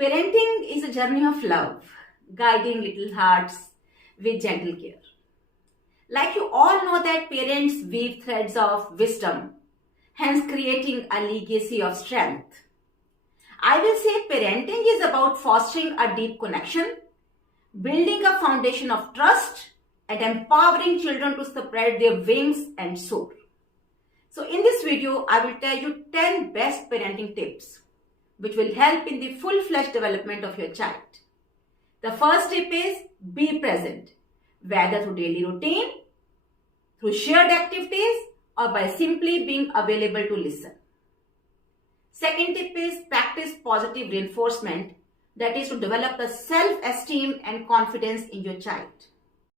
Parenting is a journey of love, guiding little hearts with gentle care. Like you all know that parents weave threads of wisdom, hence creating a legacy of strength. I will say parenting is about fostering a deep connection, building a foundation of trust, and empowering children to spread their wings and soar. So in this video, I will tell you 10 best parenting tips which will help in the full-fledged development of your child. The first tip is be present, whether through daily routine, through shared activities, or by simply being available to listen. Second tip is practice positive reinforcement, that is to develop the self-esteem and confidence in your child.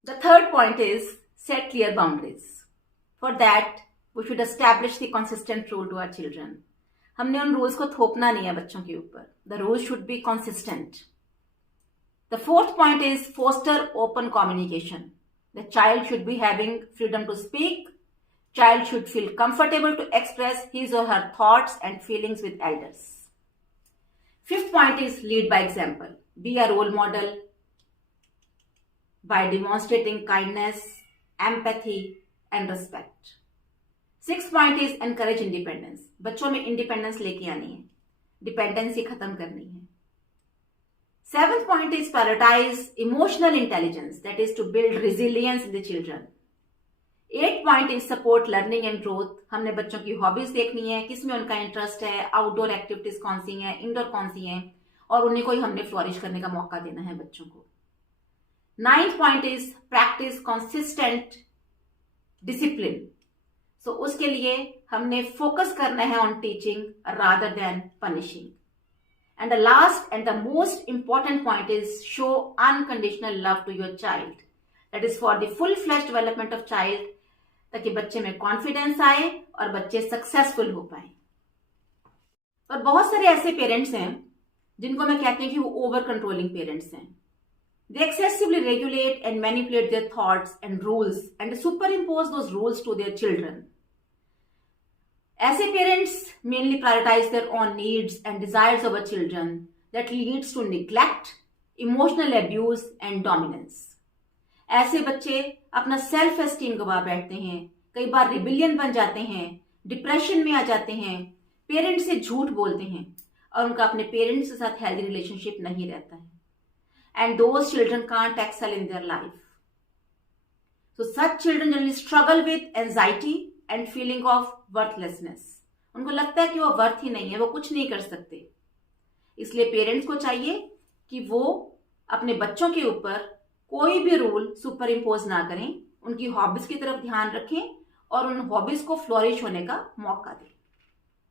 The third point is set clear boundaries. For that, we should establish the consistent rule to our children. हमने उन rules को थोपना नहीं है बच्चों के ऊपर. The rules should be consistent. The fourth point is foster open communication. The child should be having freedom to speak. Child should feel comfortable to express his or her thoughts and feelings with elders. Fifth point is lead by example. Be a role model by demonstrating kindness, empathy, and respect. Sixth point is encourage independence. बच्चों में independence लेके आनी है, dependency खत्म करनी है. Seventh point is prioritize emotional intelligence, that is to build resilience in the children. Eighth point is support learning and growth. हमने बच्चों की हॉबीज देखनी है, किसमें उनका इंटरेस्ट है, आउटडोर एक्टिविटीज कौन सी हैं, इंडोर कौन सी हैं, और उन्हीं को ही हमने फ्लोरिश करने का मौका देना है बच्चों को. Ninth point is practice consistent discipline. So उसके लिए हमने फोकस करना है on teaching rather than punishing. And the last and the most important point is show unconditional love to your child. That is for the full-fledged development of child, ताकि बच्चे में confidence आए और बच्चे सक्सेसफुल हो पाए. और बहुत सारे ऐसे पेरेंट्स हैं जिनको मैं कहती हूँ कि वो ओवर कंट्रोलिंग पेरेंट्स हैं. They excessively regulate and manipulate their thoughts and rules and superimpose those rules to their children. ऐसे parents mainly prioritize their own needs and desires over children that leads to neglect, emotional abuse and dominance. ऐसे बच्चे अपना self esteem गवा बैठते हैं, कई बार rebellion बन जाते हैं, डिप्रेशन में आ जाते हैं, पेरेंट्स से झूठ बोलते हैं और उनका अपने पेरेंट्स के साथ हेल्दी रिलेशनशिप नहीं रहता है. And those children can't excel in their life. So such children generally struggle with anxiety and feeling of worthlessness. उनको लगता है कि वो वर्थ ही नहीं है, वो कुछ नहीं कर सकते. इसलिए पेरेंट्स को चाहिए कि वो अपने बच्चों के ऊपर कोई भी रूल सुपर इम्पोज ना करें, उनकी हॉबीज की तरफ ध्यान रखें और उन हॉबीज को फ्लोरिश होने का मौका दें.